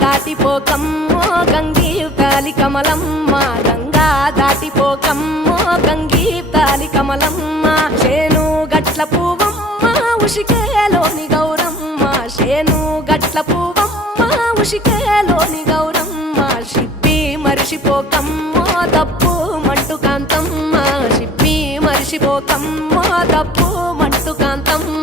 దాటిపోకమ్మో గంగీతాలి కమలమ్మ, గంగా దాటిపోకమ్మో గంగీతాలి కమలమ్మ. శేను గట్ల పువ్వమ్మ ఉషికేలోని గౌరమ్మ, శేను గట్ల పువ్వమ్మ ఉషికేలోని గౌరమ్మ. షిప్పి మరిషిపోకమ్మో తప్పు మంటు కాంతమ్మ, షిప్పి మరిషిపోకమ్మో తప్పు మంటు కాంతమ్మ.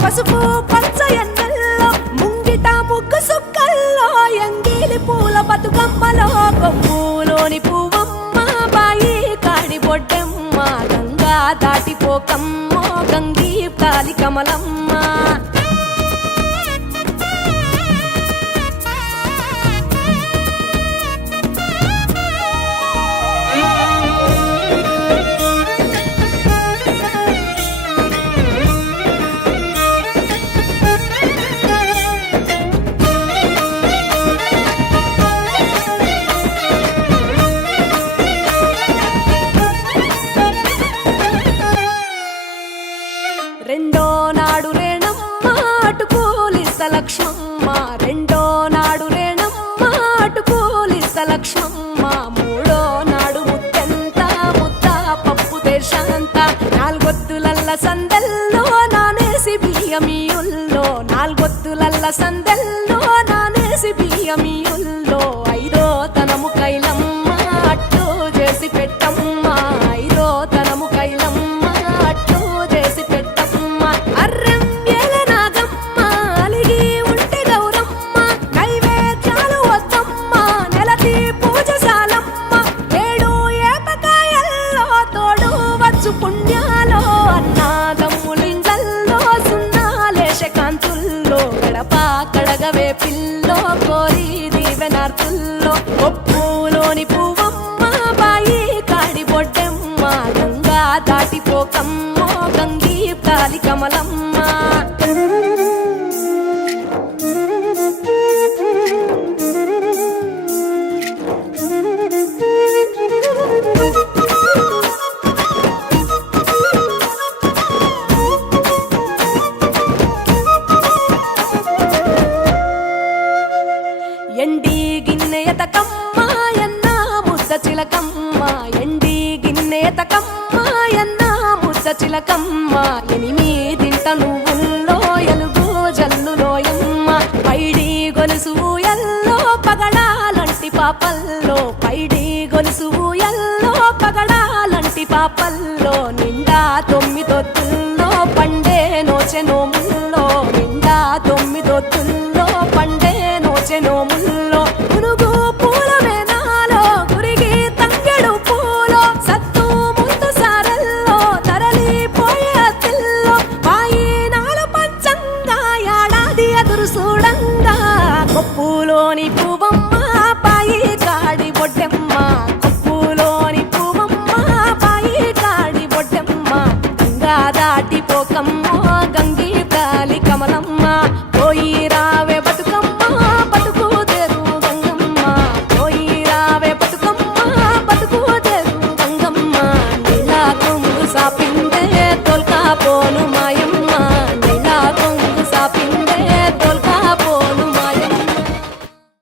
పసుపు పచ్చ ఎన్నెల్లో ముంగిట ముగ్గు సుక్కల్లో ఎంగిలి పూల బతుకమ్మలో కొమ్ములోని పువ్వమ్మ బాయి కాడి బొడ్డెమ్మ, గంగా దాటిపోకమ్మో గంగీతాలి కమలమ్మ. రెండో నాడు రేణమ్మ అటుకూలిస్త లక్ష్మమ్మ, రెండో నాడు రేణమ్మ అటుకూలిస్త లక్ష్మమ్మ. మూడో నాడు ముత్తెంత ముద్ద పప్పు దేశంత, నాలుగొత్తులల్ల సందెల్లో నానేసి బియ్యమియుల్లో, నాలుగొత్తులల్ల సందెల్లో నానేసి బియ్యమియుల్లో. ఐదో తనము కైలమ్మ అట్టు చేసి పెట్టమ్మ, ఐదో తనము కైలమ్మ అట్టు చేసి పెట్టమ్మ. అర్రం ఏల నాగమ్మ అలిగి ఉంటే గౌరమ్మ, నైవేద్యాలు వద్దమ్మ నెలతి పూజశాలమ్మ. ఏడు ఏపకాయల్లో తోడు వచ్చు పుణ్యాలో, అన్నాదమ్ములింగల్లో సున్నాలేశ కాంతుల్లో. గడప కడగవే పిల్లో కోరి దీవెనార్తుల్లో, ఒప్పులోని పువ్వమ్మ బాయి కాడి బొడ్డెమ్మ, గంగా దాటిపోకమ్మో గంగీతాలి కమలమ్మ. ఎండి గిన్నెయతకమ్మ ఎన్న ముద్ద చిలకమ్మ, ఎండి గిన్నెయతకమ్మ ఎన్న ముద్ద చిలకమ్మ. ఎనిమిదింట నువ్వుల్లో ఎలుగు జల్లులోయమ్మ, పైడి గొలుసు ఎల్లో పగడాలంటి పాపల్లో, పైడి గొలుసు ఎల్లో పగడాలంటి పాపల్లో. నిండా తొమ్మిదొత్తుల్లో పండే నోచె నోముల్లో, నిండా తొమ్మిదొత్తుల్లో పండే నోచె నోముల్లో. పునుగు పూల వేనాలో గురిగి తంగెడు పూలో, సత్తు ముందు సారల్లో తరలిపోయే అత్తిల్లో. పాయినాల పంచంగా ఏడాది ఎదురు చూడంగా, కొప్పులోని పువ్వమ్మ పాయి కాడి బొడ్డెమ్మ, కొప్పులోని పువ్వమ్మ పాయి కాడి బొడ్డెమ్మ. గంగా దాటిపోకమ్మో గంగీతాలి కమలమ్మ, పోయి రావే బతుకమ్మ బతుకు తెరు గంగమ్మ, పోయి రావే బతుకమ్మ బతుకు తెరు గంగమ్మ. నీలా కొమ్ము సాపిందే తొల్కా పో